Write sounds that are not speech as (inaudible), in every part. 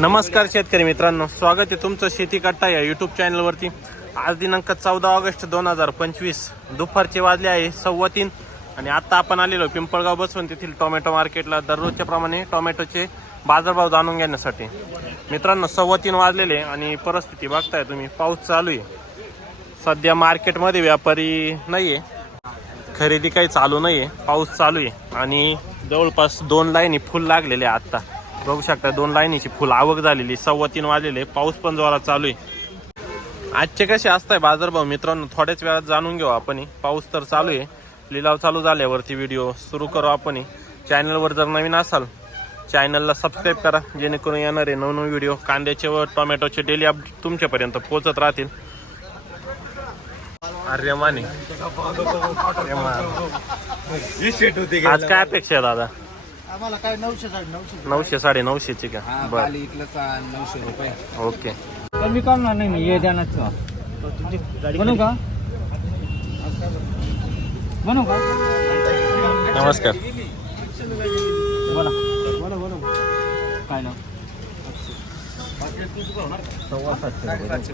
नमस्कार शेतकरी मित्रांनो स्वागत आहे तुमचं शेती कट्टा या यूट्यूब चॅनलवरती आज दिनांक चौदा ऑगस्ट दोन हजार पंचवीस. दुपारचे वाजले आहे सव्वा तीन. आणि आत्ता आपण आलेलो पिंपळगाव बसवून तेथील टोमॅटो मार्केटला. दररोजच्या प्रमाणे टोमॅटोचे बाजारभाव जाणून घेण्यासाठी. मित्रांनो सव्वा तीन वाजलेले आणि परिस्थिती बघताय तुम्ही. पाऊस चालू आहे. सध्या मार्केटमध्ये व्यापारी नाही आहे खरेदी काही चालू नाही आहे पाऊस चालू आहे. आणि जवळपास दोन लाईनी फुल लागलेले आहे आत्ता बघू शकता दोन लाईनीची फुल आवक झालेली सव्वा तीन वाजलेले पाऊस पण जोरात चालू आहे. आजचे कसे असताय बाजारभाव मित्रांनो थोड्याच वेळात जाणून घेऊ आपण पाऊस तर चालू आहे. लिलाव चालू झाल्यावरती व्हिडिओ सुरू करू आपण चॅनलवर जर नवीन असाल चॅनलला सबस्क्राईब करा. जेणेकरून येणारे नवनवीन व्हिडिओ कांद्याचे व टोमॅटोचे डेली अपडेट तुमच्यापर्यंत पोहोचत राहतील. अरे माने. (laughs) आज काय अपेक्षा आहे दादा? आम्हाला काय नऊशे साडे नऊशे नऊशे साडे नऊशेची का? बर. खाली इथलं सा- नऊशे रुपये. ओके. कमी करणार नाही मी ये द्यानाच बनू का? बनू का? नमस्कार. बोला. बोला बोला काय ना सव्वा सातशे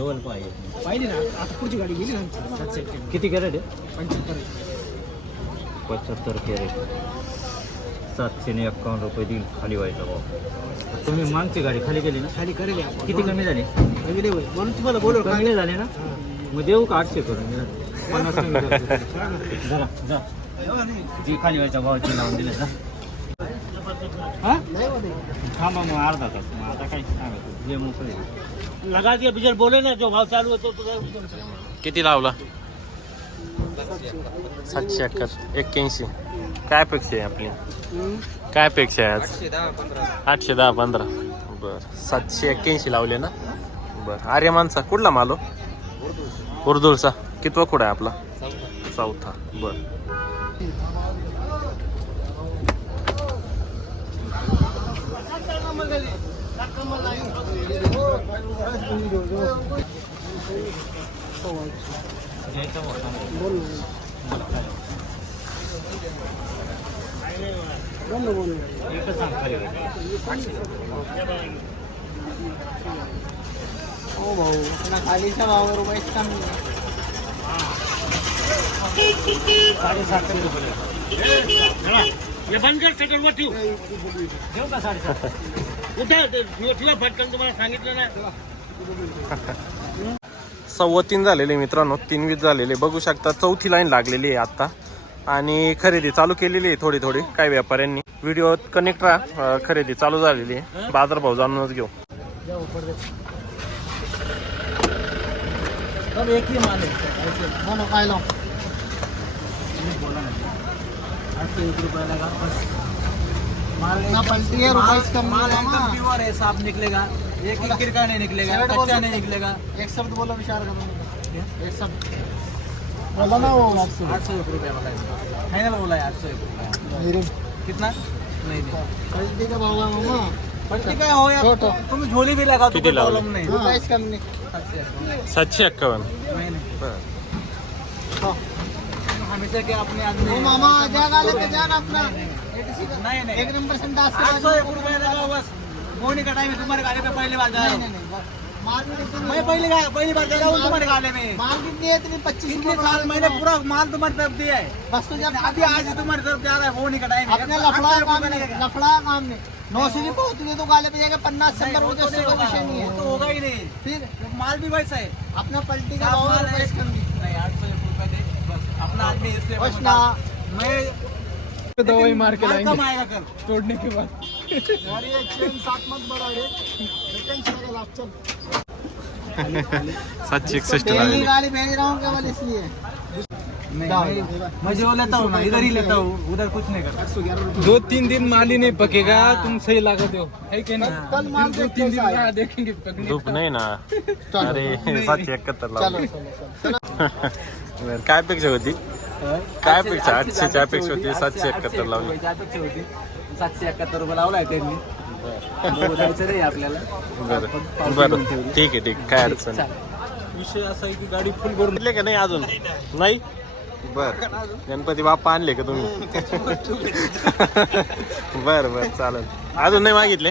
डबल पाहिजे. पाहिजे ना आता पुढची गाडी गेली ना. किती कॅरेट आहे? पंच्याहत्तर पंच्याहत्तर कॅरेट. सातशे ने एक्कावन्न रुपये देईल खाली व्हायचा भाव. तुम्ही मागची गाडी खाली केली ना? खाली करेल आपण. किती कमी झाली? कमी नाही होईल म्हणून तुम्हाला बोलव कमी नाही झाले ना? मग देऊ का आठशे करून. पन्नास कमी करतो. जरा जा. जी खाली व्हायचा भाव ती लावून दिले जा. हा? थांबा मग अर्धा तास. मग आता काही सांगत जे मोकळे लगा दिया बिजल बोले ना जो भाव चालू होतो तो किती लावला? सातशे अकरा एक्क्याऐंशी. काय अपेक्षा आहे आपली? काय अपेक्षा आहे आज? आठशे दहा पंधरा. बरं बर सातशे एक्क्याऐंशी लावले ना? बर आर्यमानचा कुठला मालो हो? उर्दूरचा कितवा कुठं आहे आपला? चौथा. बर. हो भाऊ पुन्हा खालीच्या भावावर रुपये कमी साडेसातशे रुपये. हे बंद कर शटरवर ठेव का साडेसात कुठं ठेवा फटकन तुम्हाला सांगितलं ना. सव्वा तीन झालेले मित्रांनो तीन वीस झालेले. बघू शकता चौथी लाईन लागलेली आहे आता. आणि खरेदी चालू केलेली आहे थोडी थोडी काही व्यापाऱ्यांनी. व्हिडिओ कनेक्ट राहा. खरेदी चालू झालेली आहे. बाजारभाव जाणूनच घेऊ. ही माल एकदम प्योर है साफ निकलेगा. एक एक किरका नहीं निकलेगा कच्चा नहीं निकलेगा। एक शब्द बोलो विचार करो एक शब्द बोला ना वो। आठ सौ। एक रुपया बोला इसका। फाइनल बोला है आठ सौ एक रुपया। कितना? नहीं नहीं। पलटी का भाव है मामा पट्टी का हो या तुम झोली भी लगा तो कोई प्रॉब्लम नहीं। कम नहीं। नहीं नहीं। हाँ। हमेशा के अपने आदमी ओ मामा लेके जाना अपना। नहीं नहीं। एक नंबर संडास के आठ सौ एक रुपया लगा बस। बोनी का टाइम तुम्हारे गाड़ी पे पहली बार जा रहा हूँ। भी मैं पहली बार जा रहा हूँ तुम्हारे गाड़ी में। माल भी नहीं है इतनी पच्चीस इतने साल मैंने पूरा माल तुम्हारी तरफ़ दिया है। बस तो जब अभी आज तुम्हारी तरफ़ जा रहा है बोनी का टाइम अपने लफड़ा काम नहीं लफड़ा काम नहीं नौ सौ जी पहुँच तो गाले पे जाएगा पन्नास शंबर वो रुपये तो उससे कोई विषय नहीं है। तो होगा ही नहीं। फिर माल भी वैसा है। अपना पलटी का माल है। नहीं आठ सौ दे बस अपना आदमी इसलिए मैं ना। मैं दवाई मार के माल कम आएगा कल। तोड़ने के बाद। ये चेन सात मत बढ़ा रे चल पहली भेज रहा हूँ केवल इसलिए। मैं- जो लेता हूँ ना इधर ही लेता हूँ उधर कुछ नहीं करता। दो तीन दिन माली नहीं पकेगा तुम सही लागत हो। है कि नहीं? कल माल दो तीन दिन बाद देखेंगे पकने धूप नहीं ना। अरे सातशे एकाहत्तर (laughs) काय अपेक्षा होती? काय अपेक्षा? आठशेची अपेक्षा होती सातशे एकाहत्तर लावली सातशे एकाहत्तर रुपये लावलाय त्यांनी. बोलायचं नाही आपल्याला. बरं. बरं. ठीक आहे ठीक आहे, काय अडचण नाही. विषय असा आहे की गाडी फुल भरून भेटले का नाही अजून? नाही? बर. गणपती बाप्पा आणले का तुम्ही? बर बर. चालेल. अजून नाही मागितले?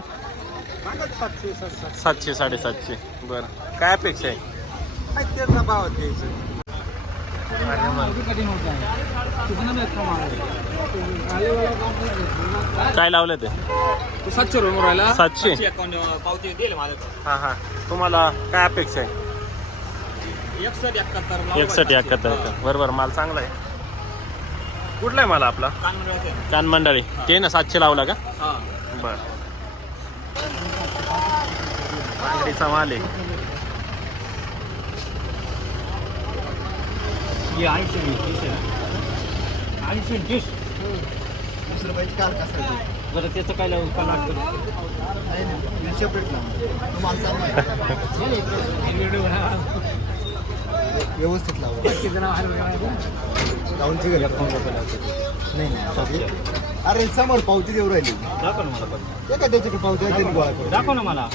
सातशे साडेसातशे. बर. काय अपेक्षा आहे. काय लावलं ते? सातशे रुपये राहिला सातशे? पावती हा हा. तुम्हाला काय अपेक्षा आहे? एकसठ एकाहत्तर एकसठ एकाहत्तर बरोबर माल चांगला आहे. कुठला आहे माल आपला? कान मंडळी. ते ना सातशे लावला का? बर. माल आहे. ऐंशी तीस ऐंशी तीस वीस रुपयाची कार कसं बरं त्याचं काय लावून काय लागतं? नाही नाही सेपरेट लावा तुम्हाला चांगला व्यवस्थित लावा लावूनची घरी नाही नाही अरे समोर पावती देऊ राहिली. दाखव ना मला पण. काय त्याची पावती आहे, गोळा करून? दाखव ना मला.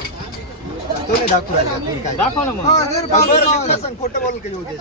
तो नाही दाखवू राहिला दाखव ना मग. बरं, तुला सांग खोटं बोल का योगेश?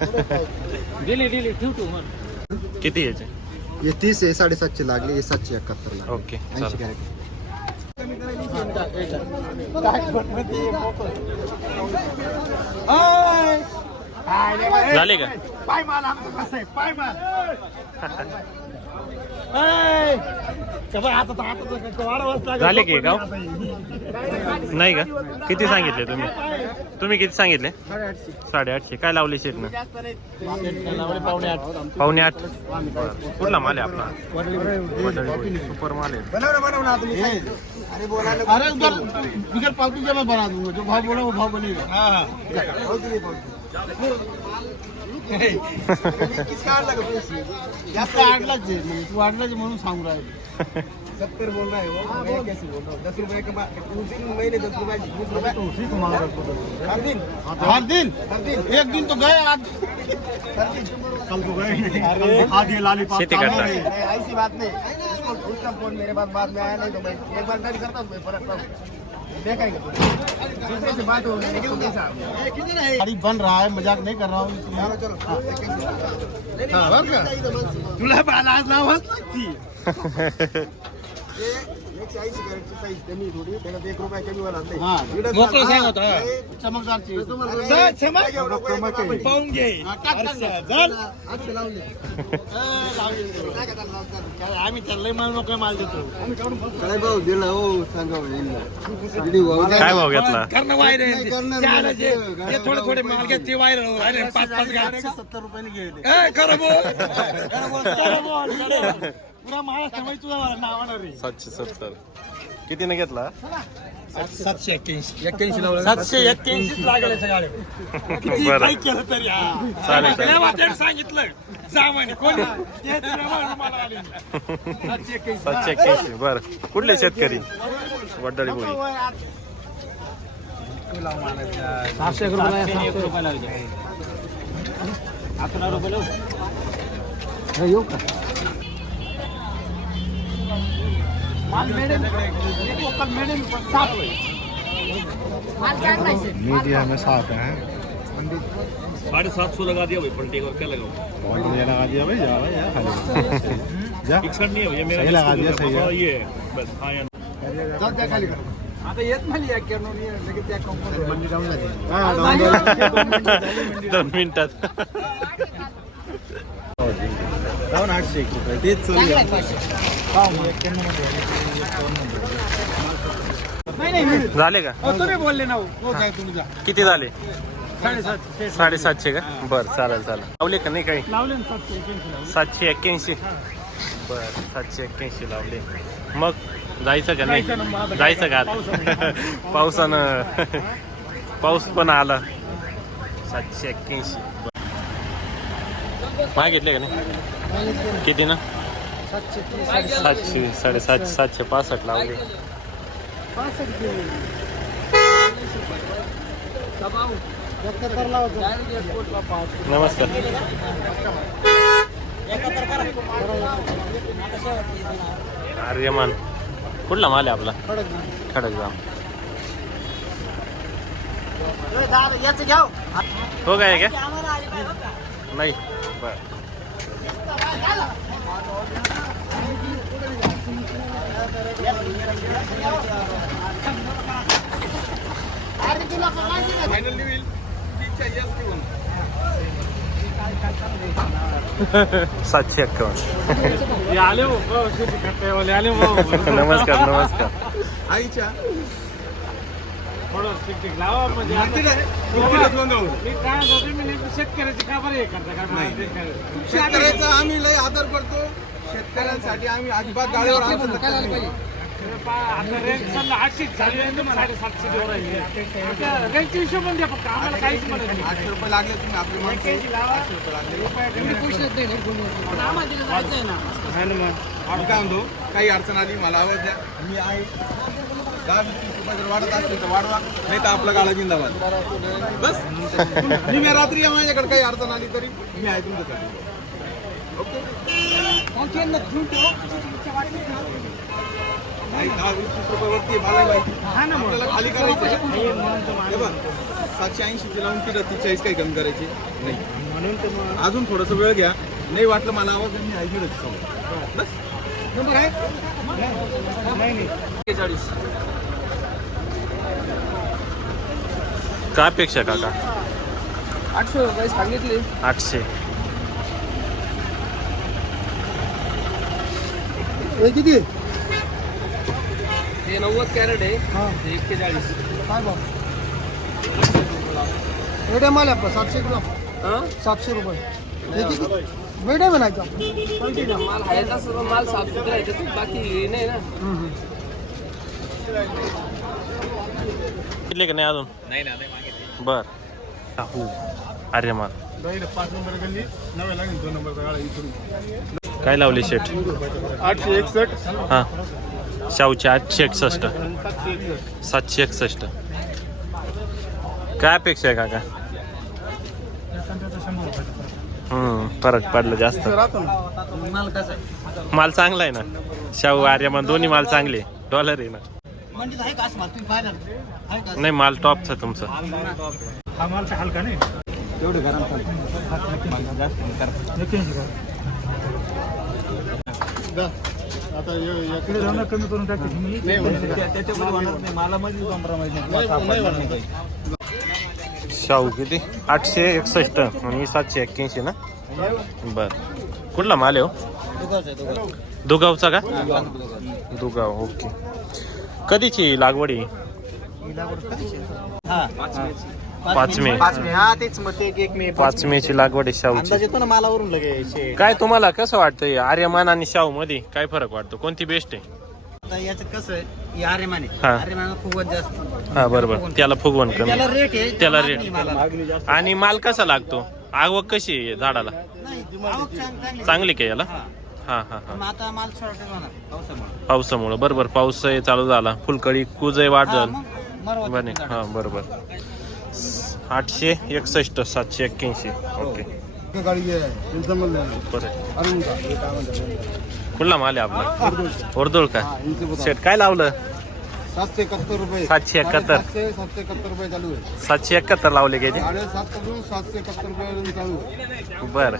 (laughs) दिली दिली ठेव तू मग किती याचे? हे तीस आहे साडेसातशे लागले हे सातशे एकाहत्तर लागले. ओके ऐंशी कॅरेट. झाले का? पाय माल आमचं कसं आहे? पाय माल. झाले की गाव? नाही का? किती सांगितले तुम्ही? तुम्ही किती सांगितले? साडेआठशे. काय लावले शेटनं? पावणे आठ. कुठला माल आहे आपला. सुपर माल आहे. किसका पैसे? जास्त तू आडलाच म्हणून सांगू राहिले. सत्तर बोल रहा है. वो मैं कैसे बोल रहा हूँ दस रुपए के बाद उसी महीने दस रुपए बीस रुपए उसी को मांग रहा हर दिन हर दिन हर दिन एक दिन तो गए आज. कल तो गए आज ये लाली ऐसी बात नहीं. उसका फ़ोन मेरे पास बाद में आया नहीं तो मैं एक बार करता हूँ मैं फ़र्क देखा ही गाड़ी बन रहा है मजाक नहीं कर रहा हूँ तुला (laughs) एक रुपया कमी वाला मोकळं सांग होता. चमकदारची. पाहून घे. आम्ही त्याला माल नको माल देतो. काय भाऊ दिला हो? सांगा काय भाव घेतला? करणं व्हायरल त्याला जे थोडे थोडे माल घेत ते व्हायरल पाच पाच सत्तर रुपयाने गेले ए, खरं बोल. खरं बोल खरं बोल खरं बोल. पुरा महाराष्ट्र माहिती तुझा नावानं रे. सातशे सत्तर. कितीने घेतला? सातशे एक्क्याऐंशी. एक्क्याऐंशी लावलं. सातशे एक्क्याऐंशी लागेल किती बरं. केलं तरी हा. चालेल, चालेल. तेव्हा त्यांनी सांगितलं जा म्हणे कोणी? तेच प्रमाणे मला आले. सातशे एक्क्याऐंशी. सातशे एक्क्याऐंशी. बर. कुठले शेतकरी? वडळी बोली सहाशे एक रुपये एक. रुपये लावले अकरा रुपये लावू येऊ का? मीडिया में साथ है। साढ़े सात सौ लगा दिया भाई पलटे को क्या लगाऊं? बहुत बढ़िया लगा दिया भाई जा भाई यार खाली। जा। इकसठ नहीं है ये मेरा सही लगा दिया, सही है। ये बस हाँ या ना। जा त्या खाली आता येत नाही एक्क्याण्णव नाही, लगेच त्या कंपनीत मंडी डाऊन झाली डाऊन झाली दोन मिनिटात डाऊन आठशे एक रुपये तेच चालू झाले का? तुम्ही बोलले ना हो. जा. किती झाले? साडेसातशे का? बर चालेल चालेल. लावले का नाही काही? सातशे एक्क्याऐंशी बर सातशे एक्क्याऐंशी लावले. मग जायचं का नाही? जायचं का. (laughs) पावसानं. पाऊस पण आला. सातशे एक्क्याऐंशी. मागितले का नाही? किती ना? सातशे साडेसातशे सातशे पासष्ट लावले. नमस्कार. आर्यमान. कुठला माल आहे आपला? याचं घ्या हो काय का? नाही. बर. सातशे एक्कावन्न. आले हो शेती कट्ट्यावाले आले हो. (laughs) नमस्कार नमस्कार. आईच्या थोडं ठीक ठीक लावा म्हणजे आता- मी काय शेतकऱ्याची का बरं हे करता? काय मला शेतकऱ्याचा आम्ही लय आदर करतो. शेतकऱ्यांसाठी आम्ही अजिबात गाडीवर आमचं हे पहा, आता रेंज समजा आठशेच झाली आहे ना साडेसातशे देऊ राहिली. आता रेंजच्या हिशोबाने द्या फक्त आम्हाला काहीच म्हणत नाही आठशे रुपये लागले तुम्ही आपली माणसं. केजी लावा. रुपये कमी पण आम्हाला दिलं जायचं आहे ना ना. मग. मी काय म्हणतो? काही अडचण आली मला आवाज द्या. मी आहे. दहा वीस तीस रुपये जर वाढत असेल तर वाढवा नाही तर आपला गाडा जिंदाबाद. बस. मी रात्री या माझ्याकडे काही अडचण आली तरी मी आहे तुमच्यासाठी. नाही दहा वीस तीस रुपये वरती मला माहिती. आपल्याला खाली करायचं. हे सातशे ऐंशीची लावून तिला तीस काही कमी करायची नाही. अजून थोडस वेळ घ्या. नाही वाटलं मला आवाज द्या, मी आहे? समोर. बस काय अपेक्षा काका? आठशे रुपये सांगितले. आठशे. किती? हे नव्वद कॅरेट आहे. हे. एक्केचाळीस. काय भाऊ आले आपलं सातशे हा? सातशे रुपये. मीडियम आहे का माल आहे ना सर्व माल साफ सुथरा आहे त्याच्यात बाकी हे नाही ना. किती का नाही अजून? नाही ना बर. हो आर्यमान पाच नंबर गल्ली नव्या लागेल दोन नंबरचा गाडा इथून. काय लावली शेट आठशे एकसष्ट. हां. शाहूचे आठशे एकसष्ट. सातशे एकसष्ट. सातशे एकसष्ट. काय अपेक्षा आहे काका? हम्म फरक पडला जास्त. माल कसा आहे माल चांगला आहे ना. शाहू आर्यमान दोन्ही माल चांगले डॉलर आहे ना. नाही माल टॉपचा तुमचा. हा माल तर हलका नाही. एवढं गरम आता इकडे जाऊन कमी करून टाकते. शाहू किती? आठशे एकसष्ट. आणि सातशे एक्क्याऐंशी ना? बर. कुठला माल आहे हो? दुगावचा का? दुगाव ओके. कधीची लागवड आहे? पाच मे पाच मे हा ची लागवड आहे शाहूची. काय तुम्हाला कसं वाटतंय? आर्यमान आणि शाहू मध्ये काय फरक वाटतो? कोणती बेस्ट आहे? आता याचं कसं आहे आर्यमाने हा. आर्यमाना फुगवत जास्त. हा बरोबर. त्याला फुगवण कमी. त्याला रेट आहे त्याला मागणी रेट. मालाला. आणि माल कसा लागतो? आवक कशी आहे झाडाला? नाही आवक चांग- चांगली. चांगली का याला? हा. हा हा हा. पण आता माल शॉर्टेज होणार पावसामुळे. पावसामुळं. बरोबर पाऊस चालू झाला. फुलकळी कुजय वाढ हा, झाली मग मरवत बने नाही. हा बरोबर. आठशे एकसष्ट सातशे एक्क्याऐंशी. ओके. कुठला माल आहे आपला? वर्दुळ का? शेट काय लावलं? सातशे एकाहत्तर रुपये. सातशे एकाहत्तर. सातशे सातशे एकाहत्तर रुपये चालू आहे. सातशे एकाहत्तर लावले का ते? साडेसात पासून सातशे एकाहत्तर रुपये चालू आहे. बर.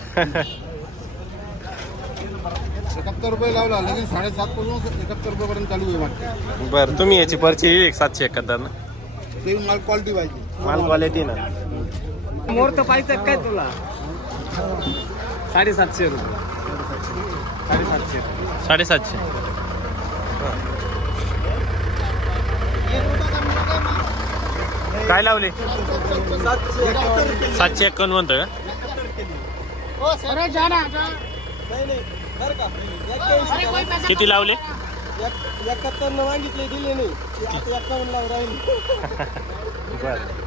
एकाहत्तर रुपये लावला लगेच साडेसात पासून एकाहत्तर रुपयापर्यंत चालू आहे वाटते बर तुम्ही याची परची सातशे एकाहत्तर ना? ते माल क्वालिटी पाहिजे. माल क्वालिटी ना? मुहूर्त पाहिजे काय तुला? साडेसातशे रुपये. साडेसातशे. साडेसातशे. काय लावले? सातशे एकावन्न म्हणतोय का? किती लावले? एकाहत्तर मागितले दिले नाही. आता एकावन्न लावून राहिले. (laughs) बर.